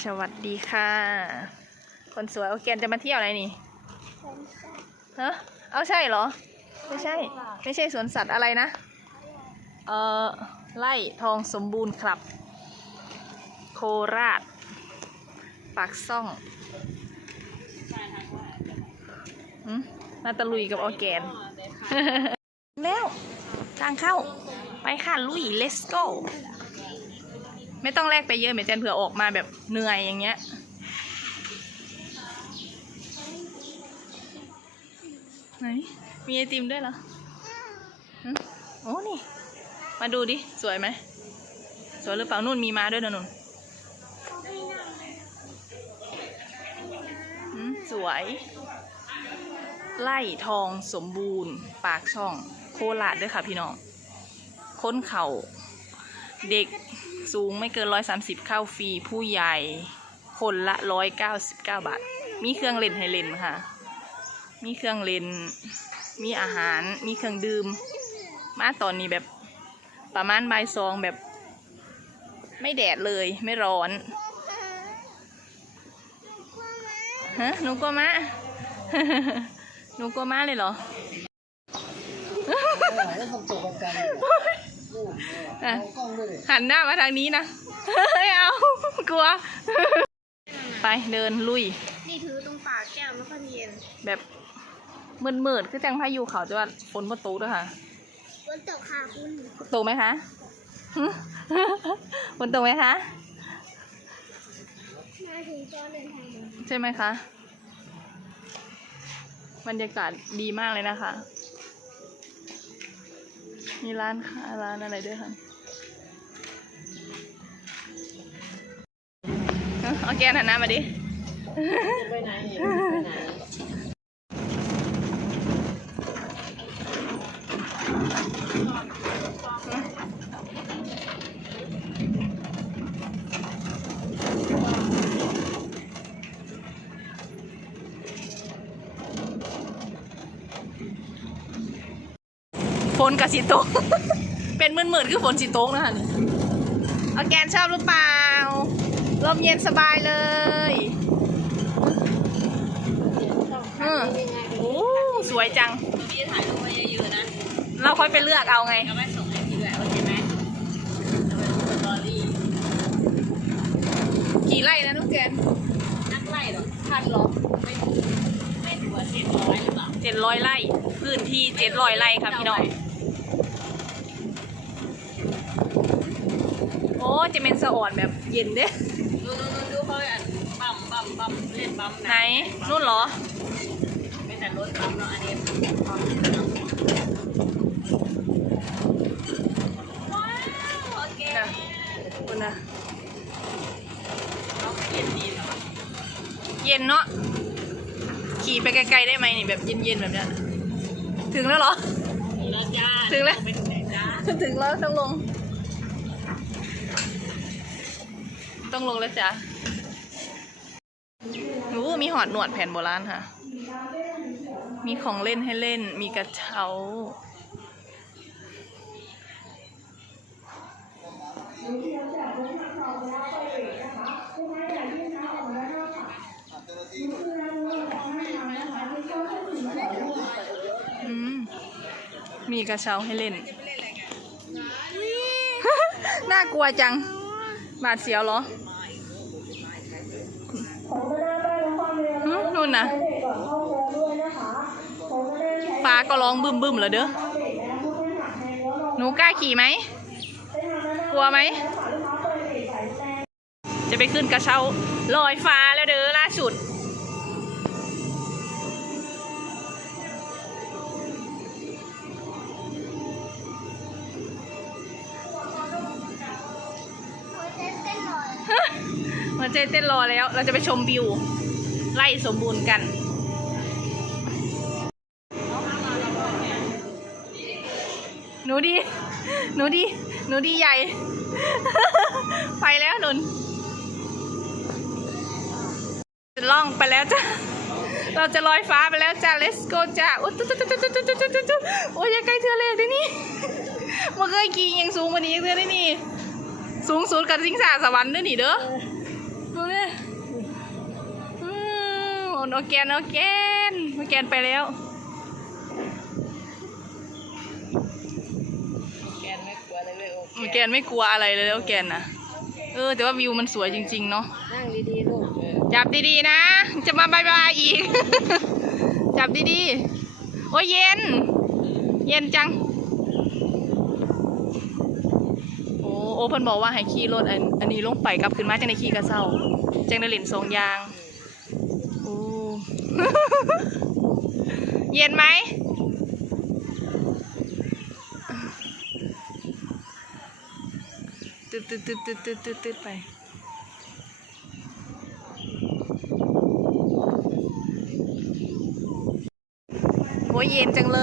สวัสดีค่ะ คนสวยโอเกนจะมาเที่ยวอะไรนี่ฮะเอาใช่เหรอ ไม่ใช่ ไม่ใช่สวนสัตว์อะไรนะ เออไล่ทองสมบูรณ์ครับ โคราช ปากซ่องมนาตะลุยกับออแกน แล้วทางเข้า ไปค่ะ ลุย let's go ไม่ต้องแลกไปเยอะเหมเจนเผื่อออกมาแบบเหนื่อยอย่างเงี้ย ไหน มีไอติมด้วยเหรอโอ้นี่ มาดูดิ สวยไหม สวยหรือเปล่านุ่นมีมาด้วยนะนุ่นสวย ไล่ทองสมบูรณ์ ปากช่อง โคราชด้วยค่ะพี่น้อง ค้นเข่าเด็ก สูงไม่เกินร้อยสามสิบเข้าฟรีผู้ใหญ่ คนละร้อยเก้าสิบเก้าบาท มีเครื่องเล่นให้เล่นค่ะ มีเครื่องเล่น มีอาหาร มีเครื่องดื่ม มาตอนนี้แบบประมาณบ่ายสองแบบ ไม่แดดเลยไม่ร้อนฮะหนูกลัวมะหนูกลัวมะเลยเหรอ แล้วทำตัวกัน อากล้องด้วยดิหันหน้ามาทางนี้นะไม่เอากลัว ไปเดินลุย นี่ถือตรงปากแก้วไม่ค่อยเย็น แบบมืดๆคือจังพายุเขาจะว่าฝนบ่ตกด้วยค่ะฝนตกค่ะคุณตกไหมคะหึฝนตกไหมคะมาถึงตอนเดินทางแล้วใช่ไหมคะ บรรยากาศดีมากเลยนะคะ มีร้านค้าร้านอะไรด้วยค่ะเอาเอาแกนหันหน้ามาดิไปไหนไปไหน นกับสีตก เป็นหมื่นๆคือฝนสีตกนะคะนี่เอาแกนชอบหรือเปล่า ลมเย็นสบายเลยเออโอ้สวยจัง พี่ถ่ายรูปไว้เยอะๆนะเราค่อยไปเลือกเอาไงเอาไว้ส่งให้พี่ด้วยโอเคไหมจะเป็นสตอรี่กี่ไร่นะน้องแกนนักไล่เหรอพันเหรอไม่ไม่ถือว่าเจ็ดร้อยหรือเปล่าเจ็ดร้อยไร่ พื้นที่เจ็ดร้อยไร่ค่ะพี่น้อง โอ้ จะเป็นสะอ่อนแบบเย็นเด้ดูดูดูดูเขาอะปั๊มปั๊มปั๊มเล่นปั๊มไหนนู่นเหรอไม่แต่รถปั๊มเนาะอันนี้ว้าวโอเคน่ะคุณนะเอาเย็นดีเหรอเย็นเนาะขี่ไปไกลๆได้ไหมนี่แบบเย็นๆแบบเนี้ยถึงแล้วเหรอ ถึงแล้วจ้าถึงแล้วไปถึงไหนจ้าถึงแล้วต้องลง ต้องลงแล้วจ้ะโอ้มีหอดหนวดแผ่นโบราณค่ะ มีของเล่นให้เล่น มีกระเช้าอืมมีกระเช้าให้เล่น น่ากลัวจัง บาดเสียวเหรอหึนู่นนะฟ้าก็ร้องบึ้มบึ้มๆแล้วเด้อ หนูกล้าขี่ไหม กลัวไหม จะไปขึ้นกระเช้าลอยฟ้าแล้วเด้อ หัวใจเต้นรอแล้ว เราจะไปชมวิว ไล่สมบูรณ์กันหนูดี หนูดี หนูดีใหญ่ ไปแล้วหนุนล่องไปแล้วจ้ะ เราจะลอยฟ้าไปแล้วจ้ะ let's go จ้ะโอ้ยโอ้ยใกลเธอเลยที่นี่มันเคยกี่ยังสูงกว่านี้เธอได้นี่ สูงสุดกับสิงสาสวรรค์ด้วยนี่เด้อ โนแกนโนแกนโนแกนไปแล้วแกนไม่กลัวเลยเลยโอโนแกนไม่กลัวอะไรเลยแล้วแกนนะเออ แต่ว่าวิวมันสวยจริง ๆ เนาะนั่งดีๆลูกเออจับดีๆนะ จะมาบายบายอีก จับดีๆ โอ้ยเย็น เย็นจัง โอ้โอเพิ่นบอกว่าให้ขี่รถอันอันนี้ลงไปกลับขึ้นมาจังในขี่กระเซ้าจังได้เล่นสองอยางโอ้ เย็นไหม ตึ๊ดตึ๊ดตึ๊ดตึ๊ดตึ๊ดตึ๊ดตึ๊ดไป โอ้ยเย็นจังเล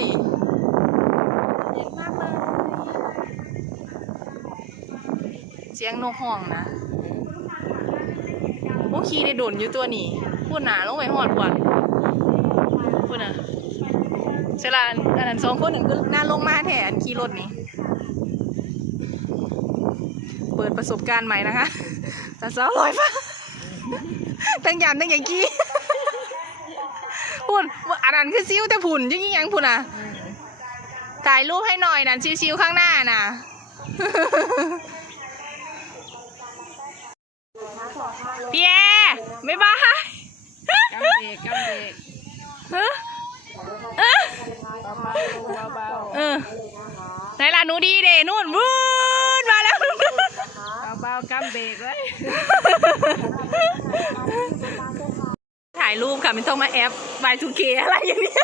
ย เย็นมากเลย เสียงนกห้องนะ โอ้ขี่ได้โดนอยู่ตัวนี้ พูดหนาลงไปหอดกว่าพูดนะเสลาอันนั้นสองคนหนึ่งก็น่าลงมาแทนขี่รถนี้เปิดประสบการณ์ใหม่นะคะตาสาวลอยฟ้าตั้งยานตั้งย่างกี้พุ่นอันนั้นคือซิวแต่ผุ่นยิ่งยังพุ่นอะถ่ายรูปให้หน่อยนั่นชิวๆข้างหน้าน่ะพี่แอไม่บ้าย กำเบรกกำเบรกเออเออเบาเออไหนล่ะหนูดีเด้นู่นวูนมาแล้ว ๆเบาๆกำเบรกเลยถ่ายรูปค่ะไม่ต้องมาแอป Y2K อะไรอย่างนี้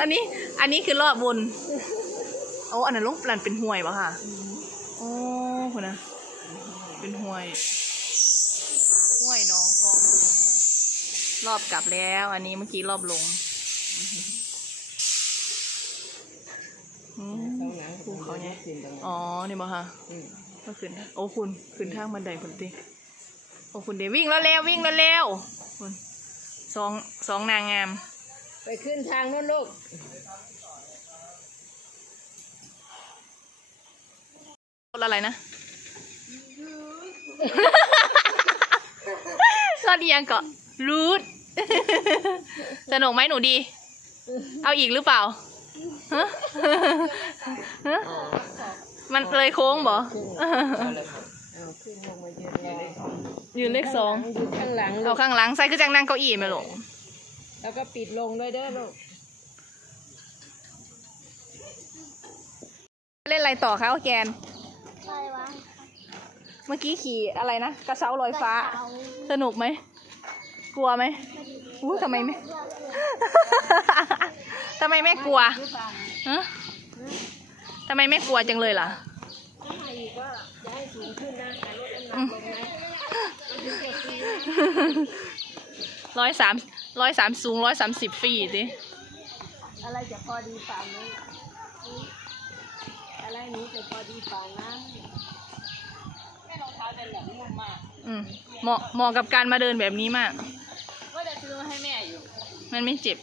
อันนี้ อันนี้คือรอบบน โอ้อันนั้นลงปลันเป็นห่วยปะค่ะ โอ้คนนะ เป็นห่วย รอบกลับแล้ว อันนี้เมื่อกี้รอบลงอืมภูเขาไงอ๋อนี่บ่ค่ะอืมก็ขึ้นทางโอ้คุณขึ้นทางบันไดพุ่นติโอ้คุณเดวิ่งแล้วเร็ววิ่งแล้วเร็วคุณสองสองนางงาม ไปขึ้นทางนู้นลูกรถอะไรนะรถเอียงเกาะ รูด สนุกไหมหนูดี เอาอีกหรือเปล่าฮะฮะมันเลยโค้งบ่เอาขึ้นลงมายืนรอยืนเลขสองอยู่ข้างหลังลูเอากข้างหลังใส่คือจังนั่งเก้าอี้ไหมลูกแล้วก็ปิดลงด้วยเด้อลูกเล่นอะไรต่อคะโอแกนอะไรวะเมื่อกี้ขี่อะไรนะ กระเช้าลอยฟ้า สนุกไหม กลัวไหมอู้ทำไมไม่ ทำไมไม่กลัวฮะทำไมไม่กลัวจังเลยล่ะร้อยสามร้อยสามสูงร้อยสามสิบฟีสิอะไรจะพอดีฝั่งนี้อะไรนี้จะพอดีฝั่งนั้น แม่รองเท้าเป็นแบบนุ่มมากอืมเหมาะเหมาะกับการมาเดินแบบนี้มาก ว่าจะซื้อมาให้แม่อยู่ มันไม่เจ็บ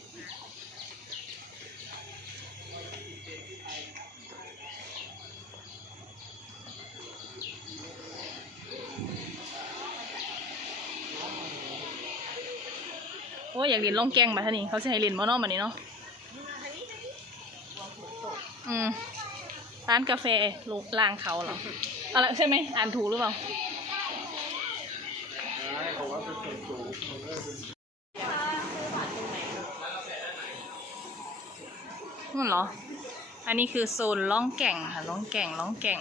โอ้ยอยากเรียนล่องแกงมาท่านี้เขาจะให้เรียนมอนอมานี้เนาะอืมร้านกาแฟลูกลางเขาเหรอ อะไรใช่ไหมอ่านถูกหรือเปล่านั่นเหรอ อันนี้คือโซนล่องแก่งค่ะล่องแก่งล่องแก่ง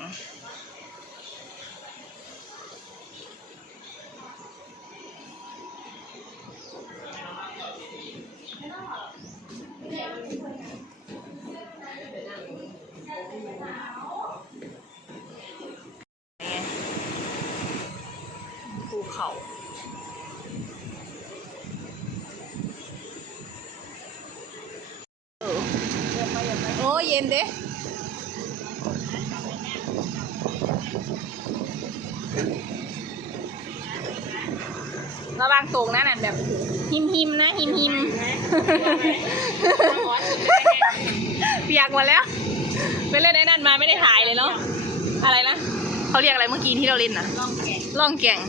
ภูเขา โอ้ เย็นเด้ระวังตรงนะนั่นแบบหิมหิมๆนะหิมหิมเปียกหมดแล้วไปเล่นไอ้นั่นมาไม่ได้ถ่ายเลยเนาะอะไรนะเขาเรียกอะไรเมื่อกี้ที่เราเล่นนะล่องแก่งล่องแก่ง